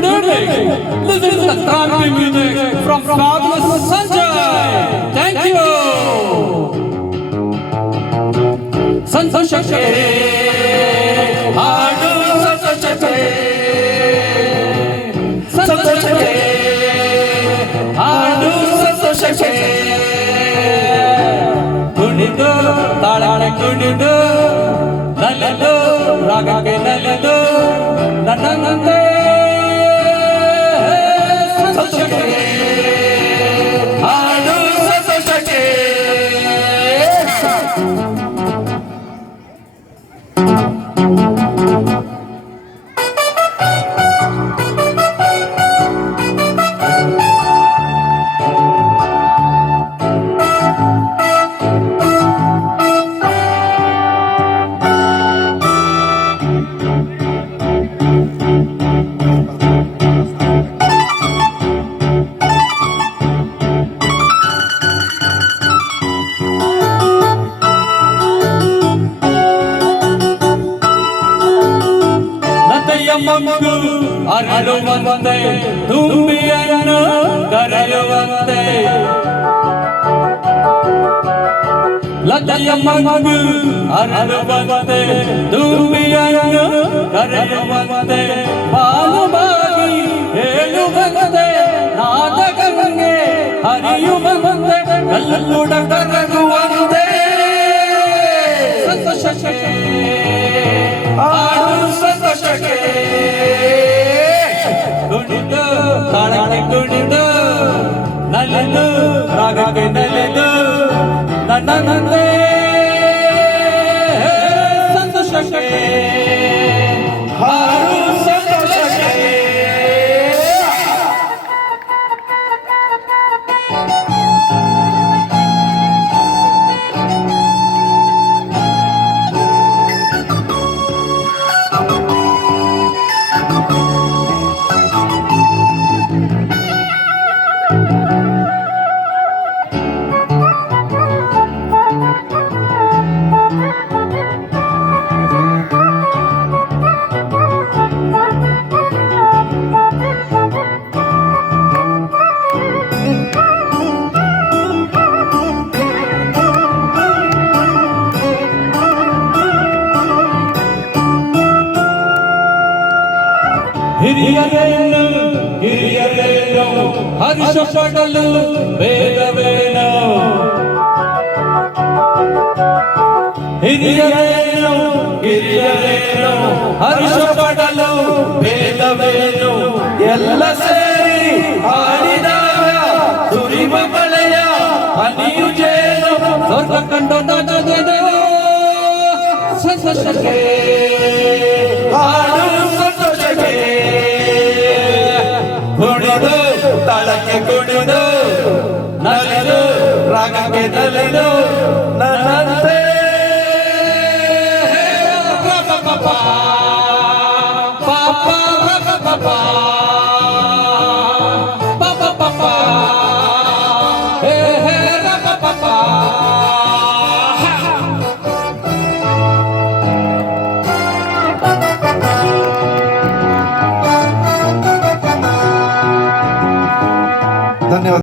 Listen to the Tranvi music from fabulous Sanjay. Thank you. ಸಂತೋಷಕ್ಕೆ ಹಾಡು ಸಂತೋಷಕ್ಕೆ ಸಂತೋಷಕ್ಕೆ ಹಾಡು ಸಂತೋಷಕ್ಕೆ ಕುಣಿದು ತಾಳಾಳೆ ಕುಣಿದು ನಲಿದು ರಾಗಕ್ಕೆ ನಲಿದು ನನ್ನಂತೆ ಹಾಡು ಸಂತೋಷಕ್ಕೆ ಮಂಗು ಅರಳುವಂತೆ ತುಂಬಿಯನ್ನು ಕರೆಯುವಂತೆ ಲತೆಯ ಮಂಗು ಅರಳುವಂತೆ ತುಂಬಿಯನ್ನು ಕರೆಯುವಂತೆ ಬಾಲುಬಾಗಿ ಹೇಳುವಂತೆ ನಾಟಕವಂಗೆ ಹರಿಯುವಂತೆ ಕಲ್ಲುಡ ಕರಗುವಂತೆ ಸಂತೋಷಕ್ಕೆ ಹಾಡು ಸಂತೋಷಕ್ಕೆ ಕುಣಿದು ತಾಳಕ್ಕೆ ಕುಣಿದು ನಲಿದು ರಾಗಕ್ಕೆ ನಲಿದು ನನ್ನಂತೆ ಸಂತೋಷಕ್ಕೆ ಹಾಡು ಸಂತೋಷಕ್ಕೆ ಹಿರಿಯರೇನು ಹಿರಿಯರೇನು ಹರ್ಷ ಪಡಲು ಬೇಡವೇನು ಹಿರಿಯರೇನು ಹಿರಿಯರೇನು ಹರ್ಷ ಪಡಲು ಬೇಡವೇನು ಎಲ್ಲ ಸೇರಿ ಹಾಡಿದಾಗ ಸುರಿವ ಮಳೆಯ ಹನಿಯು ಜೇನು ಸ್ವರ್ಗ ಕಂಡು ನಗದೆನು ಸಂತೋಷಕ್ಕೆ ಹಾಡು ಸಂತೋಷಕ್ಕೆ ಕುಣಿದು ತಾಳಕ್ಕೆ ಕುಣಿದು ನಲಿದು ರಾಗಕ್ಕೆ ನಲಿದು ನನ್ನಂತೆ ಪಾಪ ಧನ್ಯವಾದ.